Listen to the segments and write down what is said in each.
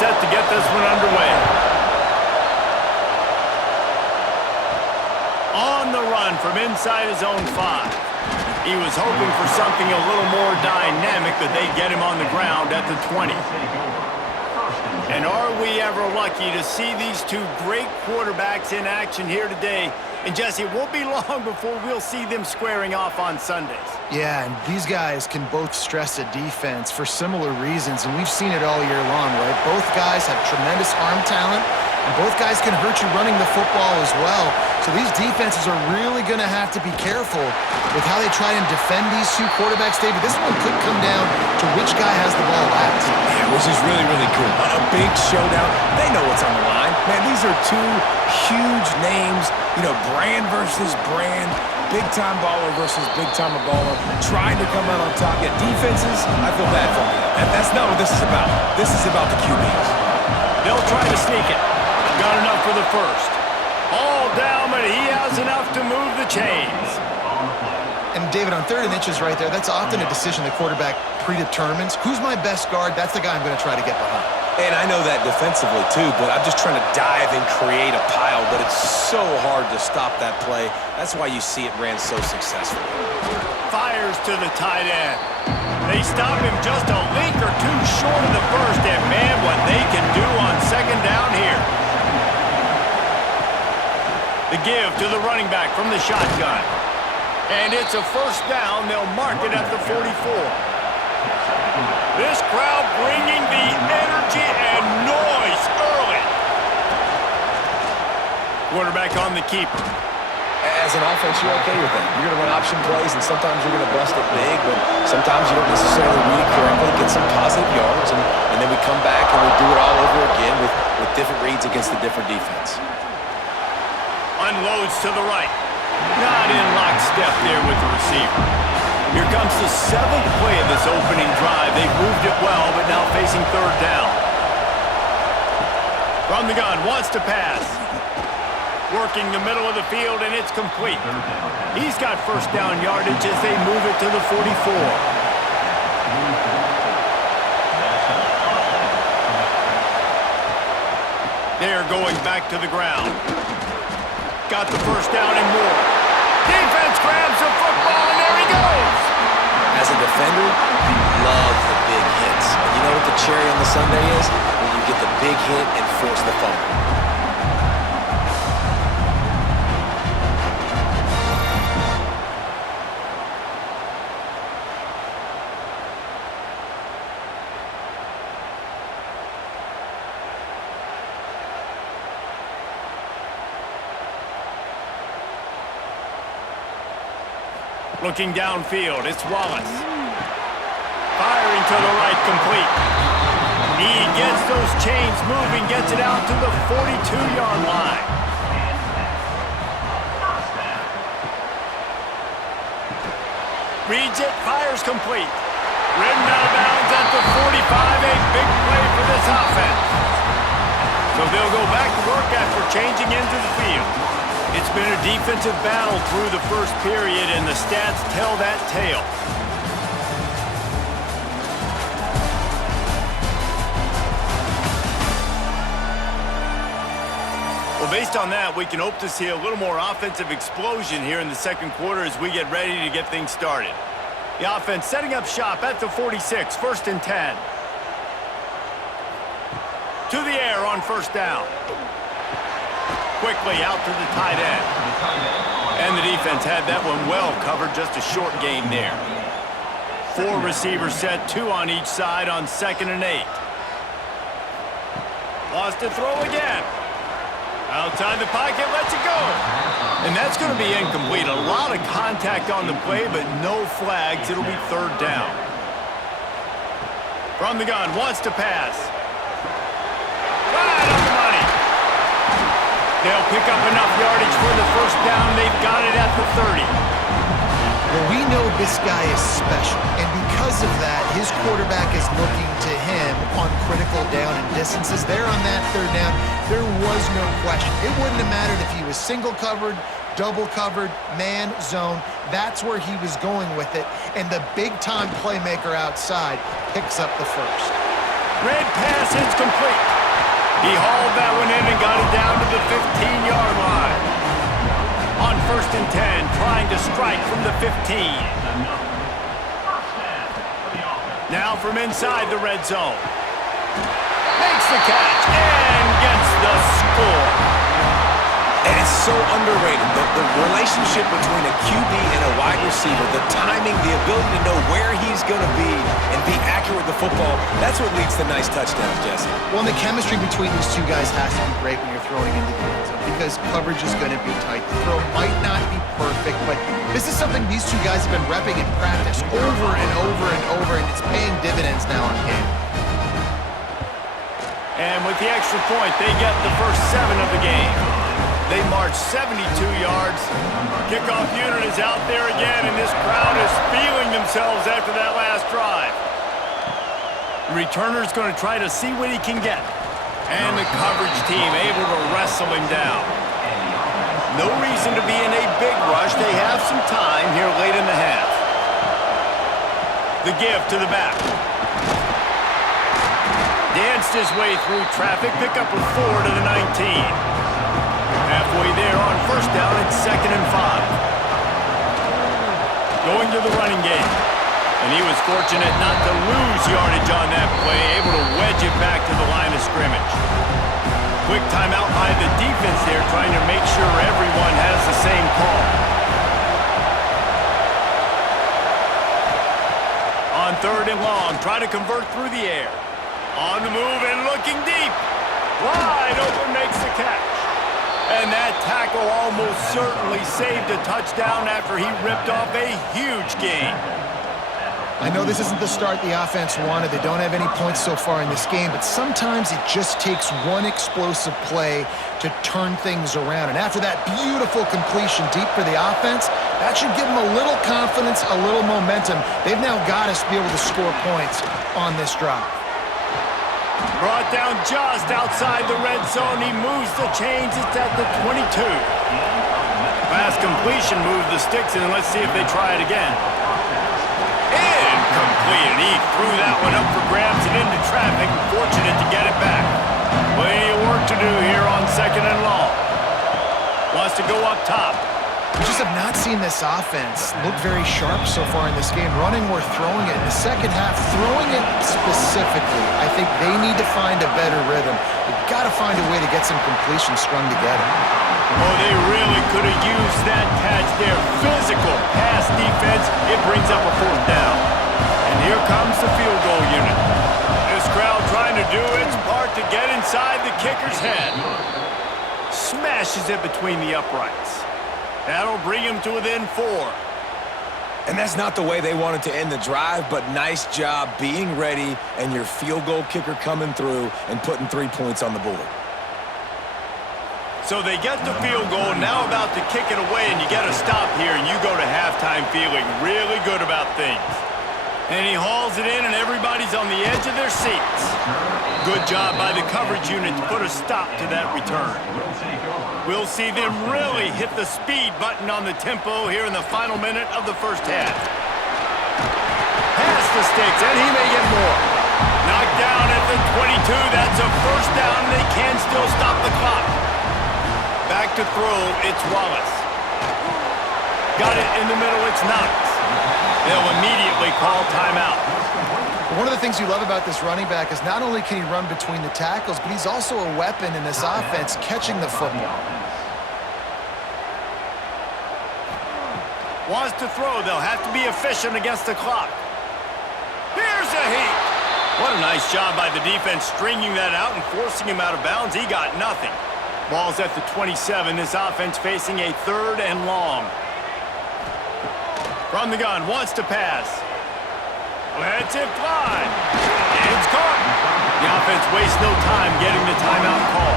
set to get this one underway. On the run from inside his own 5. He was hoping for something a little more dynamic, but they get him on the ground at the 20. And are we ever lucky to see these two great quarterbacks in action here today? And Jesse, it won't be long before we'll see them squaring off on Sundays. Yeah, and these guys can both stress a defense for similar reasons, and we've seen it all year long, right? Both guys have tremendous arm talent, and both guys can hurt you running the football as well. So these defenses are really going to have to be careful with how they try and defend these two quarterbacks, David. This one could come down to which guy has the ball last. Yeah, which is really, really cool. A big showdown. They know what's on the line. Man, these are two huge names, you know, brand versus brand, big-time baller versus big-time baller, trying to come out on top. Yeah, defenses, I feel bad for them. That's not what this is about. This is about the QBs. They'll try to sneak it. Got enough for the first. All down, but he has enough to move the chains. And David, on 3rd and inches right there, that's often a decision the quarterback predetermines. Who's my best guard? That's the guy I'm going to try to get behind. And I know that defensively too, but I'm just trying to dive and create a pile, but it's so hard to stop that play. That's why you see it ran so successfully. Fires to the tight end. They stop him just a link or two short of the first, and man, what they can do on 2nd down here. The give to the running back from the shotgun. And it's a 1st down. They'll mark it at the 44. This crowd bringing the energy and noise early. Quarterback on the keeper. As an offense, you're okay with that. You're going to run option plays, and sometimes you're going to bust it big, but sometimes you don't necessarily read it correctly, get some positive yards, and then we come back and we do it all over again with different reads against the different defense. Unloads to the right. Not in lockstep there with the receiver. Here comes the 7th play of this opening drive. They've moved it well, but now facing 3rd down. From the gun, wants to pass. Working the middle of the field, and it's complete. He's got 1st down yardage as they move it to the 44. They're going back to the ground. Got the 1st down and more. Defense grabs the football, and there he goes. As a defender, you love the big hits. And you know what the cherry on the sundae is? When you get the big hit and force the fumble. Looking downfield, it's Wallace. Firing to the right, complete. He gets those chains moving, gets it out to the 42-yard line. Reads it, fires complete. Ridden out of bounds at the 45, a big play for this offense. So they'll go back to work after changing into the field. It's been a defensive battle through the 1st period, and the stats tell that tale. Well, based on that, we can hope to see a little more offensive explosion here in the 2nd quarter as we get ready to get things started. The offense setting up shop at the 46, 1st and 10. To the air on 1st down. Quickly out to the tight end. And the defense had that one well covered, just a short gain there. 4 receivers set, 2 on each side on 2nd and 8. Wants to throw again. Outside the pocket, lets it go. And that's going to be incomplete. A lot of contact on the play, but no flags. It'll be 3rd down. From the gun, wants to pass. Right on the money. They'll pick up enough yardage for the 1st down. They've got it at the 30. Well, we know this guy is special, and because of that, his quarterback is looking to him on critical down and distances. There on that 3rd down, there was no question. It wouldn't have mattered if he was single covered, double covered, man, zone. That's where he was going with it, and the big-time playmaker outside picks up the 1st. Red pass is complete. He hauled that one in and got it down to the 15-yard line. On 1st and 10, trying to strike from the 15. Now from inside the red zone. Makes the catch and gets the score. And it's so underrated. The relationship between a QB and a wide receiver, the timing, the ability to know where he's going to be and be accurate with the football, that's what leads to nice touchdowns, Jesse. Well, and the chemistry between these two guys has to be great when you're throwing into the end zone because coverage is going to be tight. The throw might not be perfect, but this is something these two guys have been repping in practice over and over and over, and it's paying dividends now on game. And with the extra point, they get the first 7 of the game. They march 72 yards. Kickoff unit is out there again, and this crowd is feeling themselves after that last drive. The returner's going to try to see what he can get. And the coverage team able to wrestle him down. No reason to be in a big rush. They have some time here late in the half. The give to the back. Danced his way through traffic. Pick up a 4 to the 19. Halfway there on 1st down, it's 2nd and 5. Going to the running game. And he was fortunate not to lose yardage on that play, able to wedge it back to the line of scrimmage. Quick timeout by the defense there, trying to make sure everyone has the same call. On 3rd and long, try to convert through the air. On the move and looking deep. Wide open, makes the catch. And that tackle almost certainly saved a touchdown after he ripped off a huge gain. I know this isn't the start the offense wanted. They don't have any points so far in this game, but sometimes it just takes one explosive play to turn things around. And after that beautiful completion deep for the offense, that should give them a little confidence, a little momentum. They've now got us to be able to score points on this drive. Brought down just outside the red zone. He moves the chains. It's at the 22. Fast completion moved the sticks, and let's see if they try it again. Incomplete. He threw that one up for grabs and into traffic. Fortunate to get it back. Plenty of work to do here on 2nd and long. Wants to go up top. We just have not seen this offense look very sharp so far in this game. Running or throwing it. In the second half, throwing it specifically, I think they need to find a better rhythm. They've got to find a way to get some completion strung together. Oh, they really could have used that catch there. Physical pass defense. It brings up a 4th down. And here comes the field goal unit. This crowd trying to do its part to get inside the kicker's head. Smashes it between the uprights. That'll bring him to within 4. And that's not the way they wanted to end the drive, but nice job being ready and your field goal kicker coming through and putting 3 points on the board. So they get the field goal, now about to kick it away, and you get a stop here, and you go to halftime feeling really good about things. And he hauls it in, and everybody's on the edge of their seats. Good job by the coverage unit to put a stop to that return. We'll see them really hit the speed button on the tempo here in the final minute of the first half. Past the sticks, and he may get more. Knocked down at the 22. That's a 1st down, and they can still stop the clock. Back to throw, it's Wallace. Got it in the middle, it's Knox. They'll immediately call timeout. One of the things you love about this running back is not only can he run between the tackles, but he's also a weapon in this offense catching the football. Wants to throw. They'll have to be efficient against the clock. Here's a heat. What a nice job by the defense stringing that out and forcing him out of bounds. He got nothing. Ball's at the 27. This offense facing a 3rd and long. From the gun, wants to pass. Lets it fly. It's caught. The offense wastes no time getting the timeout call.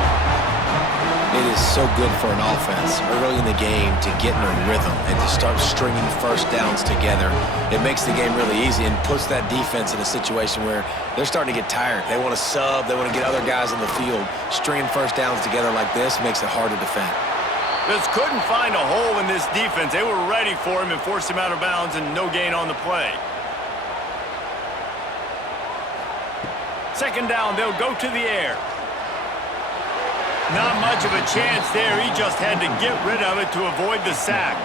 It is so good for an offense early in the game to get in a rhythm and to start stringing 1st downs together. It makes the game really easy and puts that defense in a situation where they're starting to get tired. They want to sub. They want to get other guys on the field. Stringing 1st downs together like this makes it hard to defend. Just couldn't find a hole in this defense. They were ready for him and forced him out of bounds and no gain on the play. second down, they'll go to the air. Not much of a chance there. He just had to get rid of it to avoid the sack.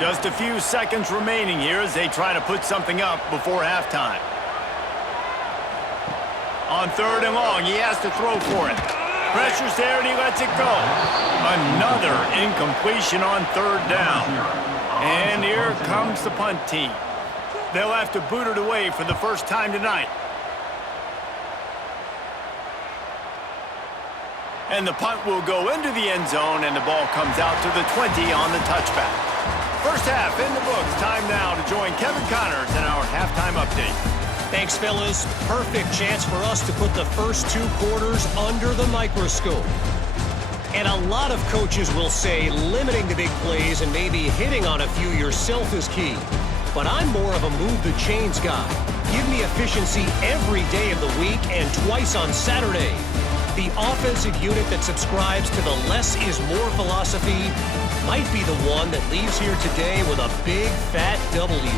Just a few seconds remaining here as they try to put something up before halftime. On third and long, he has to throw for it. Pressure's there, and he lets it go. Another incompletion on third down. And here comes the punt team. They'll have to boot it away for the first time tonight. And the punt will go into the end zone, and the ball comes out to the 20 on the touchback. First half in the books. Time now to join Kevin Connors in our halftime update. Thanks, fellas. Perfect chance for us to put the first 2 quarters under the microscope. And a lot of coaches will say limiting the big plays and maybe hitting on a few yourself is key. But I'm more of a move the chains guy. Give me efficiency every day of the week and twice on Saturday. The offensive unit that subscribes to the less is more philosophy might be the one that leaves here today with a big fat W.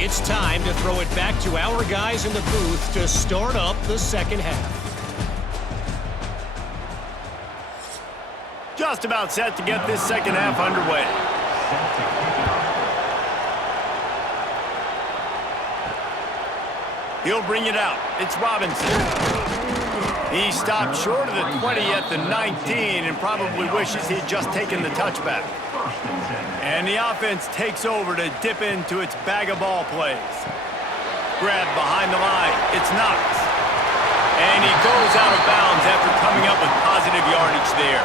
It's time to throw it back to our guys in the booth to start up the second half. Just about set to get this second half underway. He'll bring it out. It's Robinson. He stopped short of the 20 at the 19 and probably wishes he'd just taken the touchback. And the offense takes over to dip into its bag of ball plays. Grab behind the line. It's Knox. And he goes out of bounds after coming up with positive yardage there.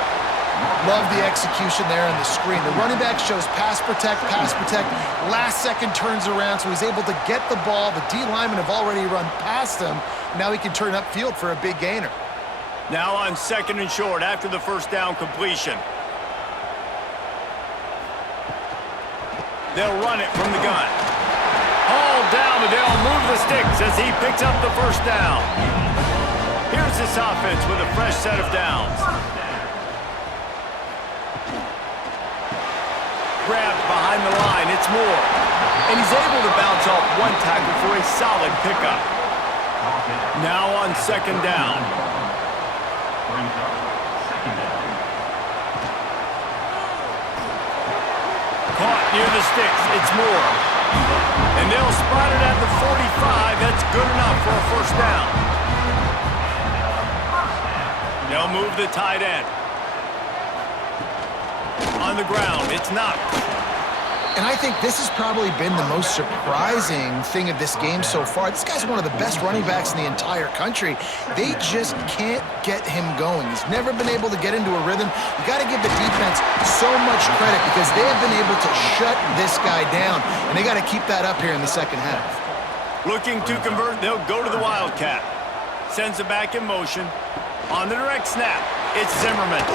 Love the execution there on the screen. The running back shows pass protect, last second turns around, so he's able to get the ball. The D linemen have already run past him. Now he can turn upfield for a big gainer. Now on second and short after the first down completion. They'll run it from the gun. Hauled down, but they'll move the sticks as he picks up the first down. Here's this offense with a fresh set of downs. Grabbed behind the line, it's Moore. And he's able to bounce off one tackle for a solid pickup. Now on second down. Caught near the sticks, it's Moore. And they'll spot it at the 45. That's good enough for a first down. They'll move the tight end. On the ground, it's Knox. And I think this has probably been the most surprising thing of this game so far. This guy's one of the best running backs in the entire country. They just can't get him going. He's never been able to get into a rhythm. You got to give the defense so much credit because they have been able to shut this guy down, and they got to keep that up here in the second half. Looking to convert, they'll go to the Wildcat. Sends it back in motion. On the direct snap, it's Zimmerman.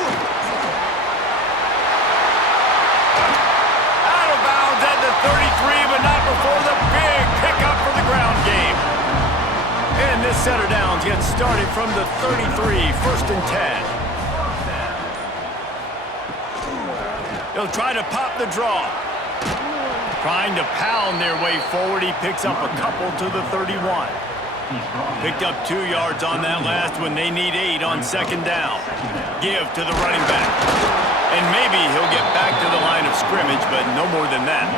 At the 33, but not before the big pickup for the ground game. And this set of downs gets started from the 33, first and 10. They'll try to pop the draw. Trying to pound their way forward, he picks up a couple to the 31. Picked up 2 yards on that last one. They need 8 on second down. Give to the running back. And maybe he'll get back to the line of scrimmage, but no more than that.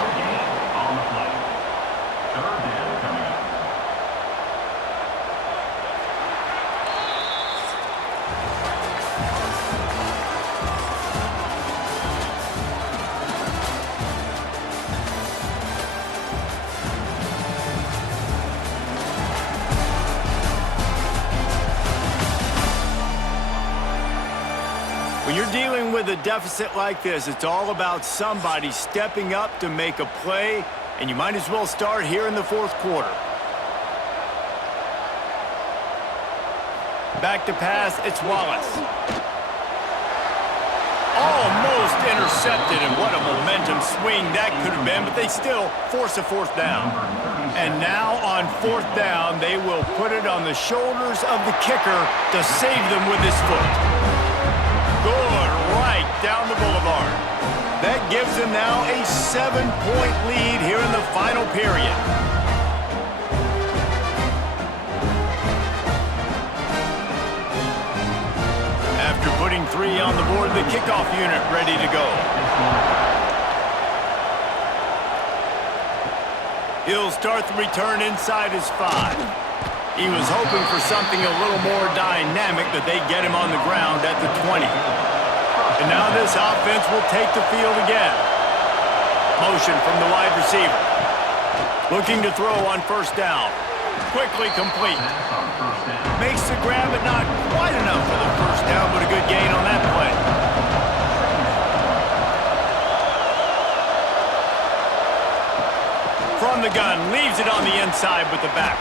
When you're dealing with a deficit like this, it's all about somebody stepping up to make a play, and you might as well start here in the fourth quarter. Back to pass, it's Wallace. Almost intercepted, and what a momentum swing that could have been, but they still force a fourth down. And now on fourth down, they will put it on the shoulders of the kicker to save them with his foot. Good, right down the boulevard. That gives them now a 7-point lead here in the final period. and 3 on the board. The kickoff unit ready to go. He'll start the return inside his 5. He was hoping for something a little more dynamic, but they get him on the ground at the 20. And now this offense will take the field again. Motion from the wide receiver. Looking to throw on first down. Quickly complete. Makes the grab, but not quite enough for the first down, but a good gain on that play. From the gun, leaves it on the inside with the back.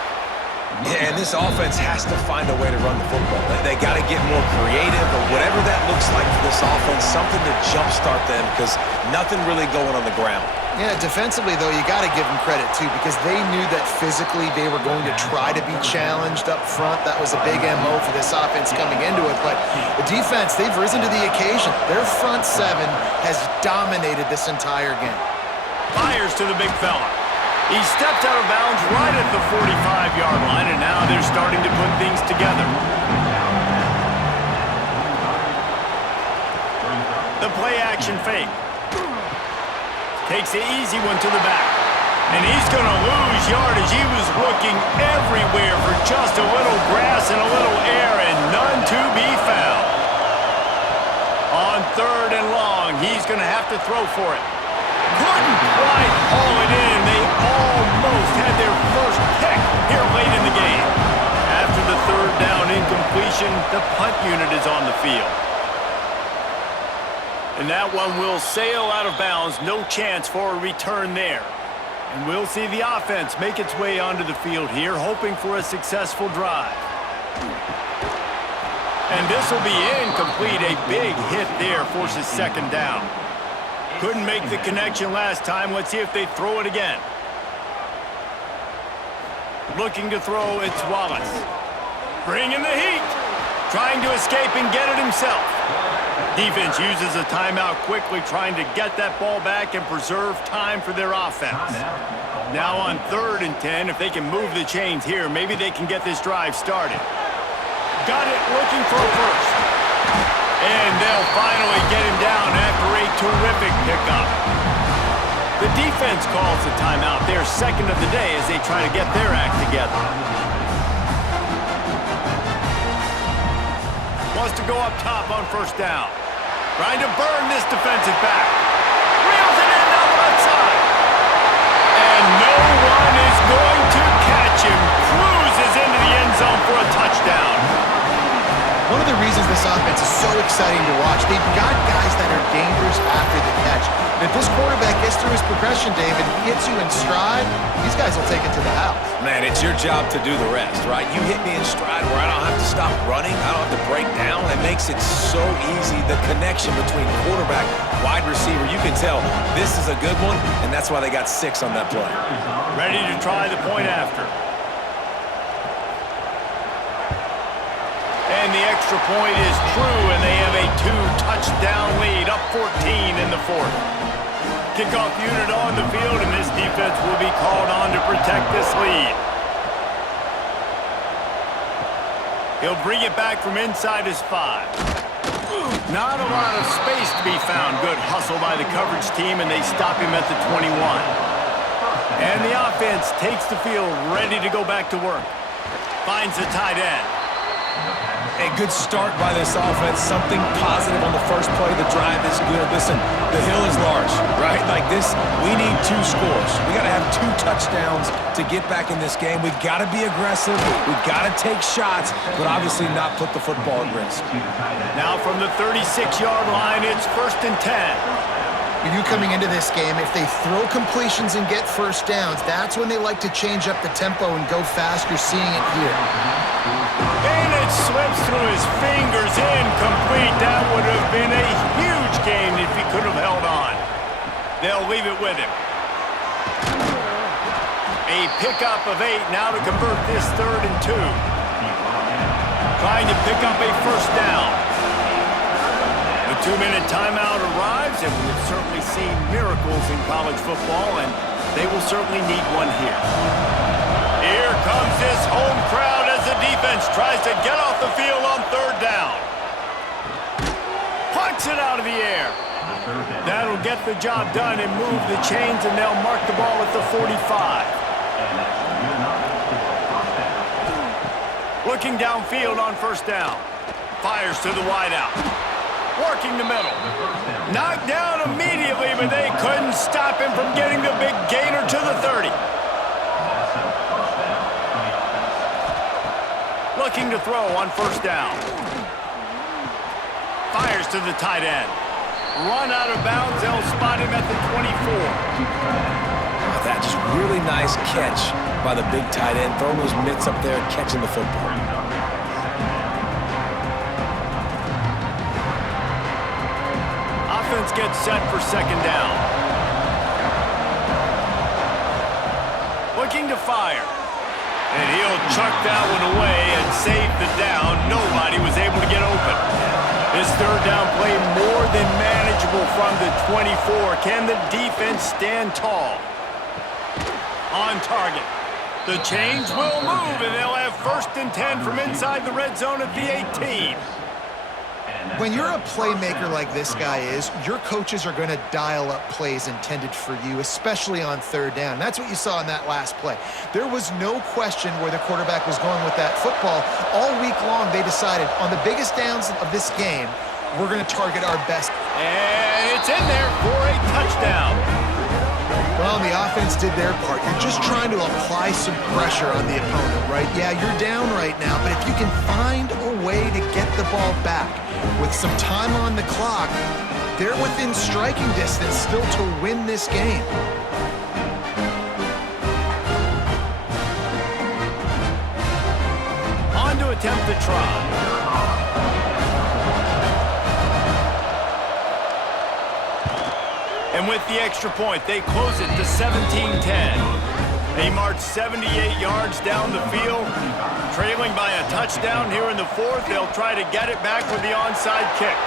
Yeah, and this offense has to find a way to run the football. They got to get more creative, or whatever that looks like for this offense, something to jumpstart them, because nothing really going on the ground. Yeah, defensively, though, you got to give them credit, too, because they knew that physically they were going to try to be challenged up front. That was a big MO for this offense coming into it. But the defense, they've risen to the occasion. Their front 7 has dominated this entire game. Fires to the big fella. He stepped out of bounds right at the 45-yard line, and now they're starting to put things together. The play-action fake. Takes the easy one to the back. And he's going to lose yardage. He was looking everywhere for just a little grass and a little air, and none to be found. On 3rd and long, he's going to have to throw for it. Couldn't quite haul it in. They almost had their first pick here late in the game. After the 3rd down incompletion, the punt unit is on the field. And that one will sail out of bounds. No chance for a return there. And we'll see the offense make its way onto the field here, hoping for a successful drive. And this will be incomplete. A big hit there forces 2nd down. Couldn't make the connection last time. Let's see if they throw it again. Looking to throw, it's Wallace. Bringing the heat. Trying to escape and get it himself. Defense uses a timeout quickly, trying to get that ball back and preserve time for their offense. Now on 3rd and 10, if they can move the chains here, maybe they can get this drive started. Got it, looking for a first. And they'll finally get him down after a terrific pickup. The defense calls the timeout, their 2nd of the day, as they try to get their act together. Wants to go up top on first down. Trying to burn this defensive back. Reels it in down the left side. And no one is going to catch him. Cruises into the end zone for a touchdown. One of the reasons this offense is so exciting to watch, they've got guys that are dangerous after the catch. And if this quarterback gets through his progression, David, he hits you in stride, these guys will take it to the house. Man, it's your job to do the rest, right? You hit me in stride where I don't have to stop running. I don't have to break down. It makes it so easy. The connection between quarterback, wide receiver, you can tell this is a good one, and that's why they got 6 on that play. Ready to try the point after. And the extra point is true, and they have a 2-touchdown lead, up 14 in the 4th. Kickoff unit on the field, and this defense will be called on to protect this lead. He'll bring it back from inside his 5. Not a lot of space to be found. Good hustle by the coverage team, and they stop him at the 21. And the offense takes the field, ready to go back to work. Finds the tight end. A good start by this offense, something positive on the first play. The drive is good. Listen, the hill is large, right? Like this, we need 2 scores. We got to have 2 touchdowns to get back in this game. We've got to be aggressive. We've got to take shots, but obviously not put the football at risk. Now from the 36-yard line, it's 1st and 10. You coming into this game, if they throw completions and get first downs, that's when they like to change up the tempo and go fast. You're seeing it here. And it slips through his fingers, incomplete. That would have been a huge gain if he could have held on. They'll leave it with him. A pickup of 8 now to convert this 3rd and 2. Trying to pick up a first down. The 2-minute timeout arrives, and we've certainly seen miracles in college football, and they will certainly need one here. Here comes this home crowd as the defense tries to get off the field on 3rd down. Kicks it out of the air. That'll get the job done and move the chains, and they'll mark the ball at the 45. Looking downfield on first down. Fires to the wideout. Working the middle. Knocked down immediately, but they couldn't stop him from getting the big gainer to the 30. Looking to throw on first down. Fires to the tight end. Run out of bounds. They'll spot him at the 24. That just really nice catch by the big tight end. Throwing those mitts up there and catching the football. Offense gets set for second down. Looking to fire. And he'll chuck that one away and save the down. Nobody was able to get open. This third down play more than manageable from the 24. Can the defense stand tall? On target. The chains will move, and they'll have 1st and 10 from inside the red zone at the 18. When you're a playmaker like this guy is, your coaches are going to dial up plays intended for you, especially on third down. That's what you saw in that last play. There was no question where the quarterback was going with that football. All week long, they decided on the biggest downs of this game, we're going to target our best. And it's in there for a touchdown. Well, the offense did their part. You're just trying to apply some pressure on the opponent, right? Yeah, you're down right now, but if you can find a way to get the ball back with some time on the clock, they're within striking distance still to win this game. On to attempt the try. And with the extra point, they close it to 17-10. They march 78 yards down the field. Trailing by a touchdown here in the 4th. They'll try to get it back with the onside kick.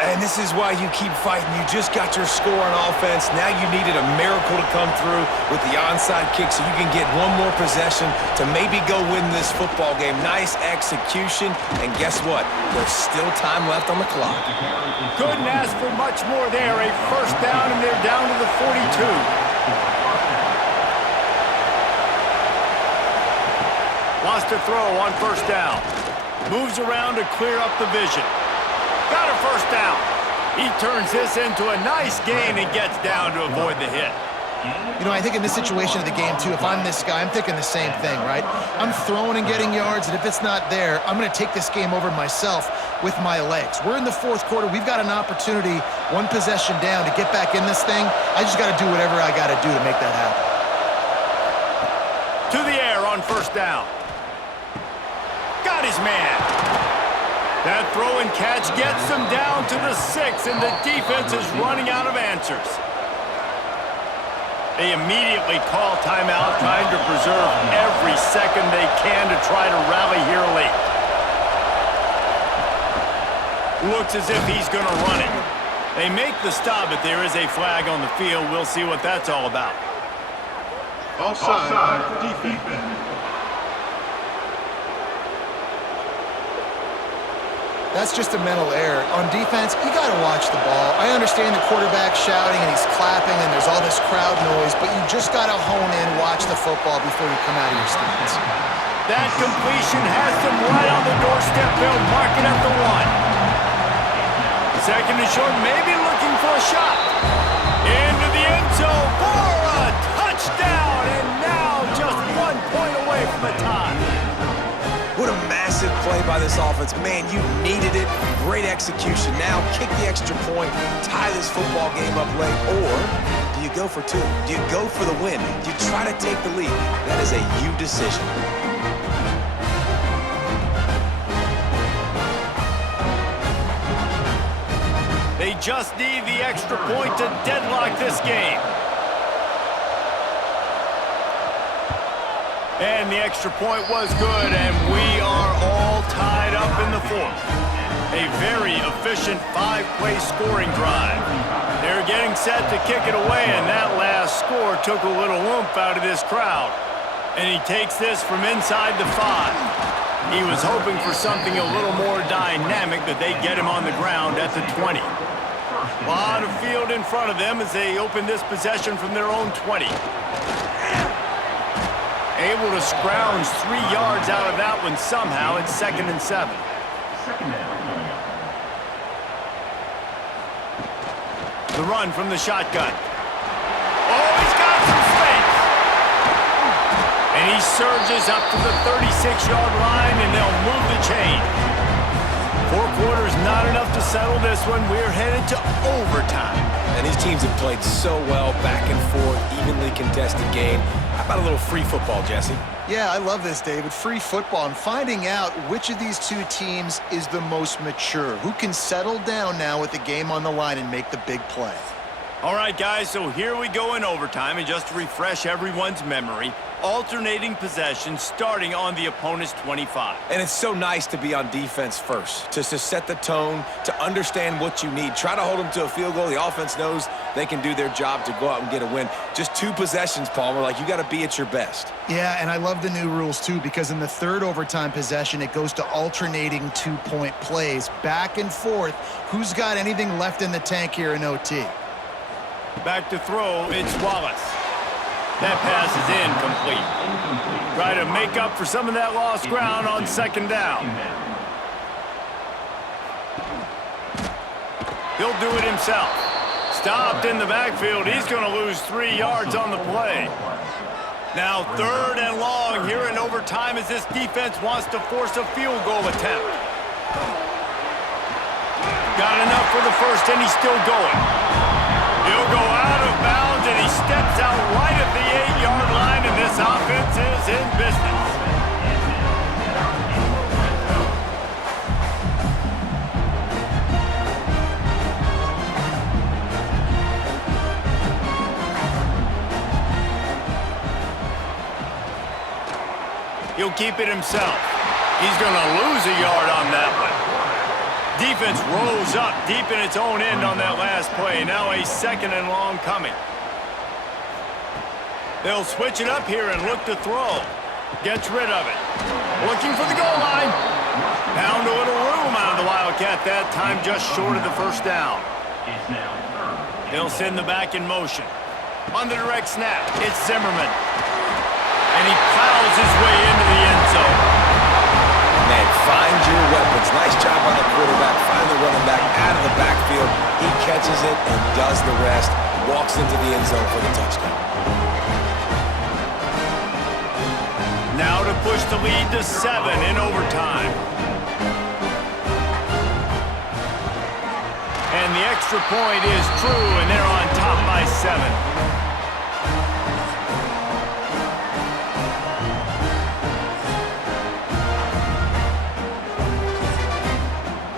And this is why you keep fighting. You just got your score on offense. Now you needed a miracle to come through with the onside kick so you can get one more possession to maybe go win this football game. Nice execution. And guess what? There's still time left on the clock. Couldn't ask for much more there. A 1st down, and they're down to the 42. Lost a throw on 1st down. Moves around to clear up the vision. Got a 1st down. He turns this into a nice gain and gets down to avoid the hit. You know, I think in this situation of the game, too, if I'm this guy, I'm thinking the same thing, right? I'm throwing and getting yards, and if it's not there, I'm going to take this game over myself with my legs. We're in the 4th quarter. We've got an opportunity, one possession down, to get back in this thing. I just got to do whatever I got to do to make that happen. To the air on 1st down. Got his man. That throw and catch gets them down to the 6, and the defense is running out of answers. They immediately call timeout, trying to preserve every second they can to try to rally here late. Looks as if he's going to run it. They make the stop, but there is a flag on the field. We'll see what that's all about. Offside, defense. That's just a mental error. On defense, you got to watch the ball. I understand the quarterback shouting and he's clapping and there's all this crowd noise, but you just got to hone in, watch the football before you come out of your stance. That completion has them right on the doorstep. They'll mark it at the 1. 2nd and short, maybe looking for a shot. Into the end zone for a touchdown, and now just 1 point away from a tie. What a massive play by this offense. Man, you needed it. Great execution. Now kick the extra point, tie this football game up late, or do you go for 2? Do you go for the win? Do you try to take the lead? That is a you decision. They just need the extra point to deadlock this game. And the extra point was good, and we are all tied up in the 4th. A very efficient 5-play scoring drive. They're getting set to kick it away, and that last score took a little oomph out of this crowd. And he takes this from inside the 5. He was hoping for something a little more dynamic, dynamic that they get him on the ground at the 20. A lot of field in front of them as they open this possession from their own 20. Able to scrounge 3 yards out of that one somehow. It's 2nd and 7. The run from the shotgun. Oh, he's got some space. And he surges up to the 36-yard line, and they'll move the chain. 4 quarters, not enough to settle this one. We're headed to overtime. And these teams have played so well, back and forth, evenly contested game. How about a little free football, Jesse? Yeah, I love this, David. Free football and finding out which of these two teams is the most mature. Who can settle down now with the game on the line and make the big play? All right, guys, so here we go in overtime. And just to refresh everyone's memory, alternating possessions starting on the opponent's 25. And it's so nice to be on defense first, to set the tone, to understand what you need. Try to hold them to a field goal. The offense knows they can do their job to go out and get a win. Just 2 possessions, Palmer, like you got to be at your best. Yeah, and I love the new rules, too, because in the 3rd overtime possession, it goes to alternating 2-point plays, back and forth. Who's got anything left in the tank here in OT? Back to throw, it's Wallace. That pass is incomplete. Try to make up for some of that lost ground on 2nd down. He'll do it himself. Stopped in the backfield. He's going to lose 3 yards on the play. Now 3rd and long here in overtime as this defense wants to force a field goal attempt. Got enough for the first, and he's still going. He'll go out of bounds, and he steps out right at the 8-yard line, and this offense is in business. He'll keep it himself. He's going to lose a yard on that one. Defense rolls up deep in its own end on that last play. Now a 2nd and long coming. They'll switch it up here and look to throw. Gets rid of it. Looking for the goal line. Found a little room out of the Wildcat that time, just short of the 1st down. They'll send the back in motion. On the direct snap, it's Zimmerman. And he plows his way into the end zone. Man, find your weapons. Nice job by the quarterback. Find the running back out of the backfield. He catches it and does the rest. Walks into the end zone for the touchdown. Now to push the lead to 7 in overtime. And the extra point is true, and they're on top by 7.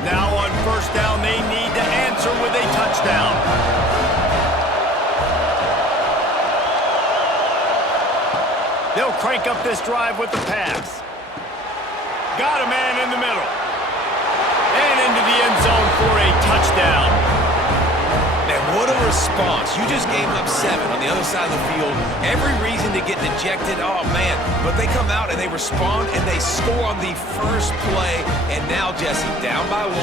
Now on 1st down, they need to answer with a touchdown. They'll crank up this drive with the pass. Got a man in the middle. And into the end zone for a touchdown. Man, what a response. You just gave up 7 on the other side of the field. Every reason to get dejected. Oh, man. But they come out and they respond and they score on the first play. And now, Jesse, down by 1.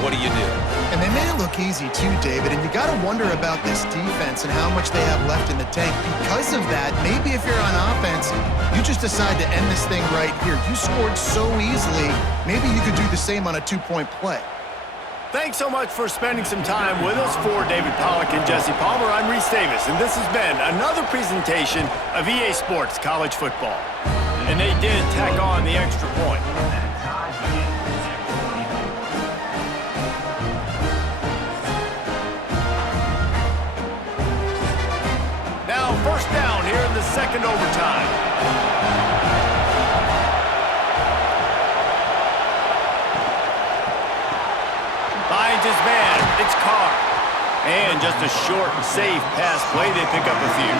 What do you do? And they made it look easy, too, David. And you got to wonder about this defense and how much they have left in the tank. Because of that, maybe if you're on offense, you just decide to end this thing right here. You scored so easily, maybe you could do the same on a 2-point play. Thanks so much for spending some time with us. For David Pollack and Jesse Palmer, I'm Reese Davis, and this has been another presentation of EA Sports College Football. And they did tack on the extra point. Now 1st down here in the 2nd overtime. Finds his man. It's Carr. And just a short and safe pass play. They pick up a few.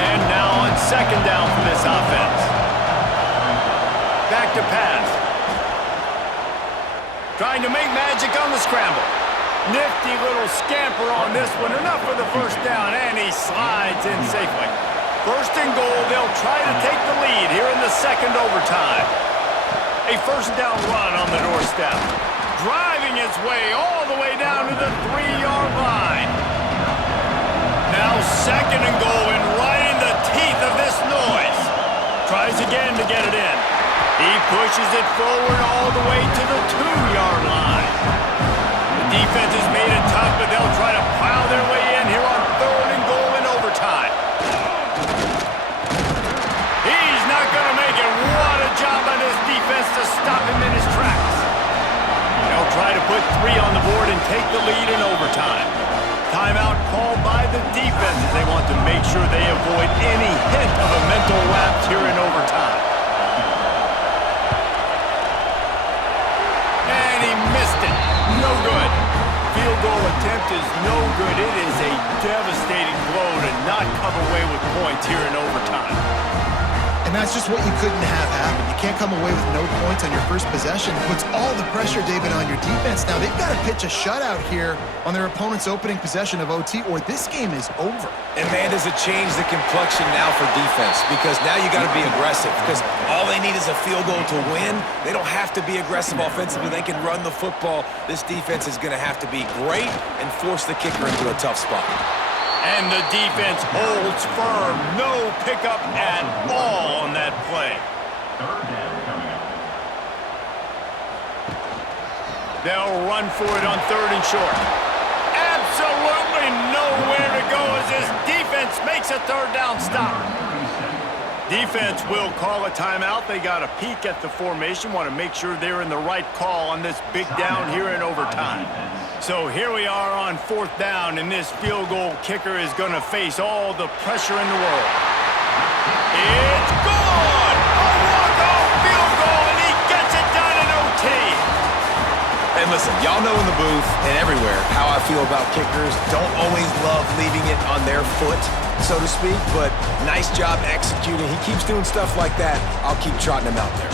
And now on 2nd down for this offense. Back to pass. Trying to make magic on the scramble. Nifty little scamper on this one. Enough for the 1st down. And he slides in safely. 1st and goal. They'll try to take the lead here in the 2nd overtime. A 1st down run on the doorstep. its way all the way down to the 3-yard line. Now 2nd and goal, and right in the teeth of this noise. Tries again to get it in. He pushes it forward all the way to the 2-yard line. The defense has made it tough, but they'll try to plow their way in here on 3rd and goal in overtime. He's not going to make it. What a job on his defense to stop him in his tracks. They'll try to put 3 on the board and take the lead in overtime. Timeout called by the defense as they want to make sure they avoid any hint of a mental lapse here in overtime. And he missed it. No good. Field goal attempt is no good. It is a devastating blow to not come away with points here in overtime. And that's just what you couldn't have happen. You can't come away with no points on your first possession. It puts all the pressure, David, on your defense. Now, they've got to pitch a shutout here on their opponent's opening possession of OT, or this game is over. And, man, does it change the complexion now for defense? Because now you got to be aggressive. Because all they need is a field goal to win. They don't have to be aggressive offensively. They can run the football. This defense is going to have to be great and force the kicker into a tough spot. And the defense holds firm. No pickup at all on that play. They'll run for it on 3rd and short. Absolutely nowhere to go as this defense makes a 3rd down stop. Defense will call a timeout. They got a peek at the formation, want to make sure they're in the right call on this big down here in overtime. So here we are on 4th down, and this field goal kicker is going to face all the pressure in the world. It's good! A walk-off field goal, and he gets it done in OT. And listen, y'all know in the booth and everywhere how I feel about kickers. Don't always love leaving it on their foot, so to speak, but nice job executing. He keeps doing stuff like that. I'll keep trotting him out there.